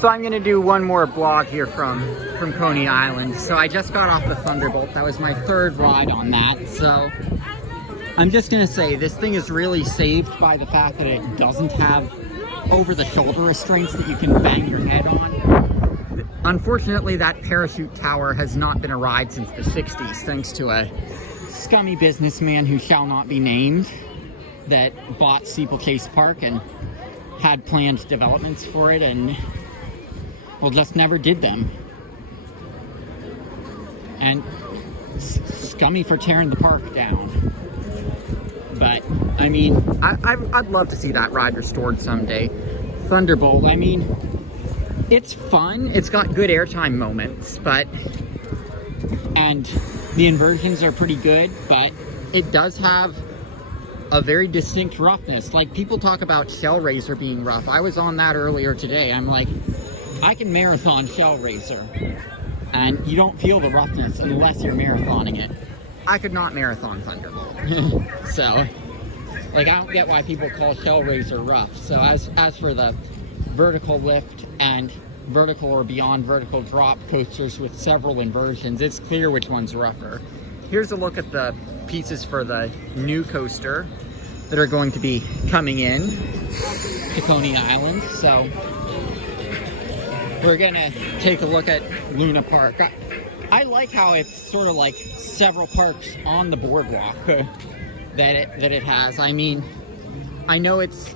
So I'm gonna do one more vlog here from Coney Island. So I just got off the Thunderbolt. That was my third ride on that. So I'm just gonna say this thing is really saved by the fact that it doesn't have over-the-shoulder restraints that you can bang your head on. Unfortunately, that parachute tower has not been a ride since the 60s, thanks to a scummy businessman who shall not be named that bought Steeplechase Park and had planned developments for it and, well, just never did them. And scummy for tearing the park down. But, I mean, I'd love to see that ride restored someday. Thunderbolt, I mean, it's fun. It's got good airtime moments, but, and the inversions are pretty good, but it does have a very distinct roughness. Like, people talk about Shellraiser being rough. I was on that earlier today. I'm like, I can marathon Shellraiser, and you don't feel the roughness unless you're marathoning it. I could not marathon Thunderbolt. So, like, I don't get why people call Shellraiser rough. So as for the vertical lift and vertical or beyond vertical drop coasters with several inversions, it's clear which one's rougher. Here's a look at the pieces for the new coaster that are going to be coming in to Coney Island. So we're gonna take a look at Luna Park. I like how it's sort of like several parks on the boardwalk that it has. I mean, I know it's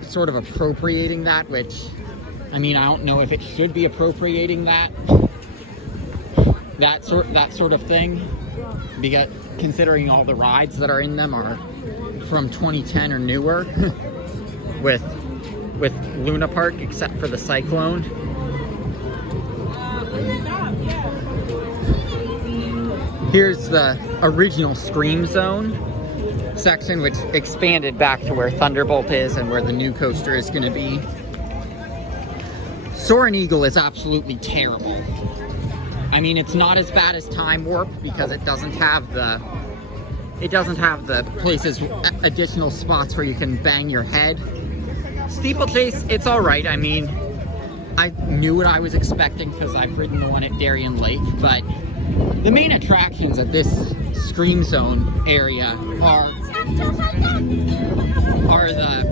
sort of appropriating that, which, I mean, I don't know if it should be appropriating that sort of thing, because considering all the rides that are in them are from 2010 or newer with Luna Park, except for the Cyclone. Here's the original Scream Zone section, which expanded back to where Thunderbolt is and where the new coaster is going to be. Soarin Eagle is absolutely terrible. I mean, it's not as bad as Time Warp because it doesn't have the places, additional spots where you can bang your head. Steeplechase, it's all right. I mean, I knew what I was expecting because I've ridden the one at Darien Lake, but the main attractions at this Scream Zone area are the...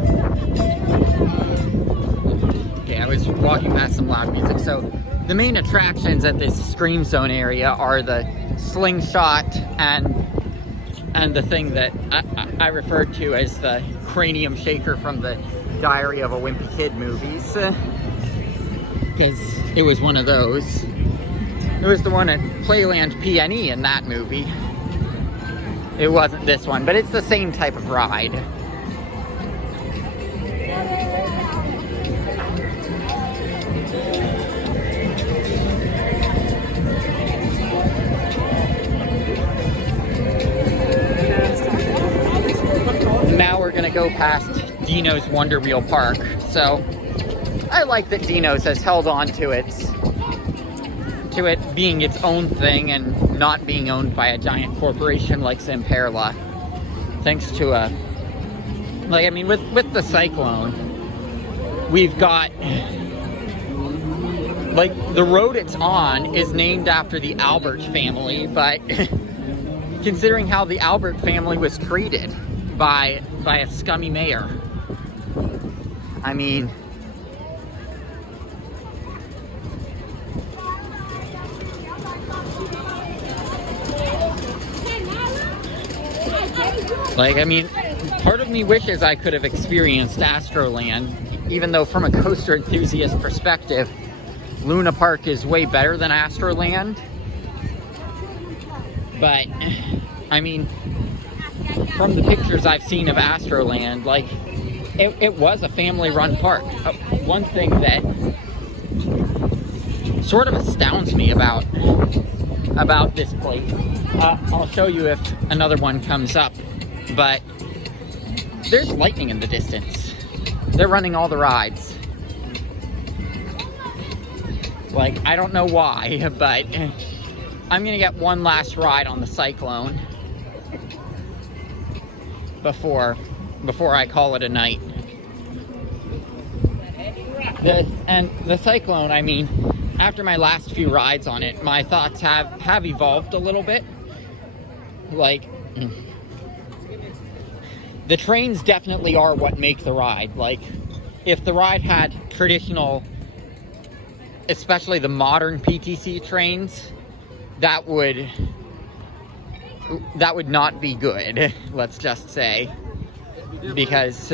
Okay, I was walking past some loud music. So the main attractions at this Scream Zone area are the slingshot and the thing that I referred to as the cranium shaker from the Diary of a Wimpy Kid movies, because it was one of those. It was the one at Playland PNE in that movie. It wasn't this one, but it's the same type of ride. Now we're gonna go past Dino's Wonder Wheel Park. So I like that Dino's has held on to it being its own thing and not being owned by a giant corporation like Zamperla. Thanks to like, I mean, with the Cyclone, we've got, like, the road it's on is named after the Albert family, but considering how the Albert family was treated by a scummy mayor, I mean, part of me wishes I could have experienced Astroland, even though from a coaster enthusiast perspective, Luna Park is way better than Astroland. But, I mean, from the pictures I've seen of Astroland, like, it was a family-run park. One thing that sort of astounds me about this place, I'll show you if another one comes up, but there's lightning in the distance. They're running all the rides. Like, I don't know why, but I'm gonna get one last ride on the Cyclone before I call it a night. the Cyclone, I mean, after my last few rides on it, my thoughts have evolved a little bit. Like, the trains definitely are what make the ride. Like, if the ride had traditional, especially the modern PTC trains, that would not be good, let's just say, because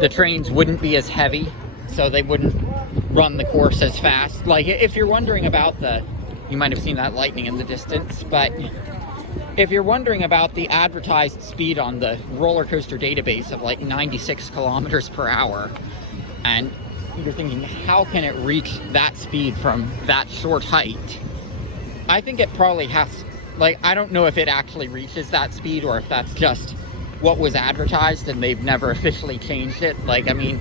the trains wouldn't be as heavy, so they wouldn't run the course as fast. Like, if you're wondering about you might have seen that lightning in the distance, but if you're wondering about the advertised speed on the roller coaster database of like 96 kilometers per hour, and you're thinking, how can it reach that speed from that short height? I think it probably has, like, I don't know if it actually reaches that speed or if that's just what was advertised and they've never officially changed it. Like, I mean,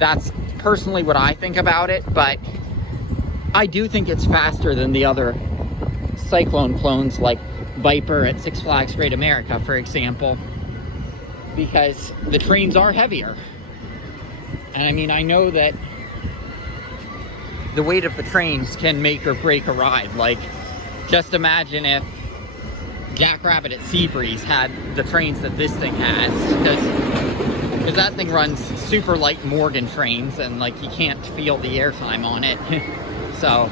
that's personally what I think about it, but I do think it's faster than the other Cyclone clones like Viper at Six Flags Great America, for example, because the trains are heavier. And I mean, I know that the weight of the trains can make or break a ride. Like, just imagine if Jackrabbit at Seabreeze had the trains that this thing has, because that thing runs super light Morgan trains, and like, you can't feel the airtime on it. So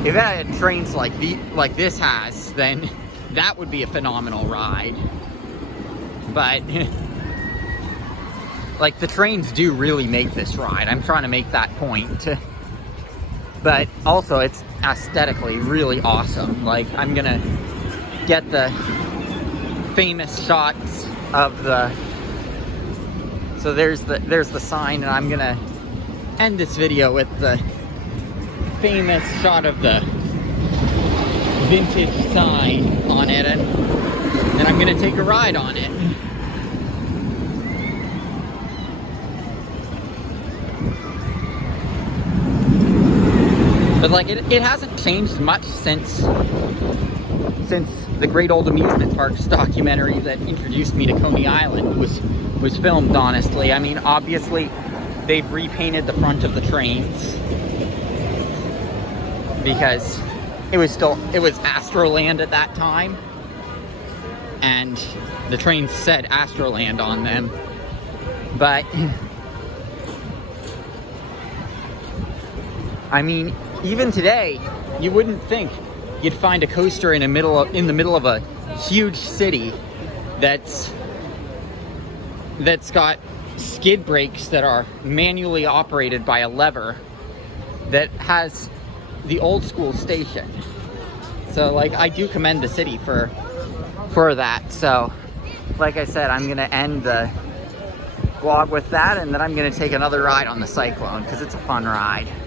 if it had trains like this has, then that would be a phenomenal ride. But like, the trains do really make this ride. I'm trying to make that point. But also, it's aesthetically really awesome. Like, I'm gonna get the famous shots of the, so there's the sign, and I'm gonna end this video with the famous shot of the vintage sign on it, and then I'm gonna take a ride on it. But like, it hasn't changed much since the Great Old Amusement Parks documentary that introduced me to Coney Island was filmed, honestly. I mean, obviously, they've repainted the front of the trains because it was Astroland at that time, and the trains said Astroland on them. But I mean, even today, you wouldn't think you'd find a coaster in the middle of a huge city that's got skid brakes that are manually operated by a lever, that has the old school station. So like, I do commend the city for that. So like I said, I'm gonna end the vlog with that, and then I'm gonna take another ride on the Cyclone because it's a fun ride.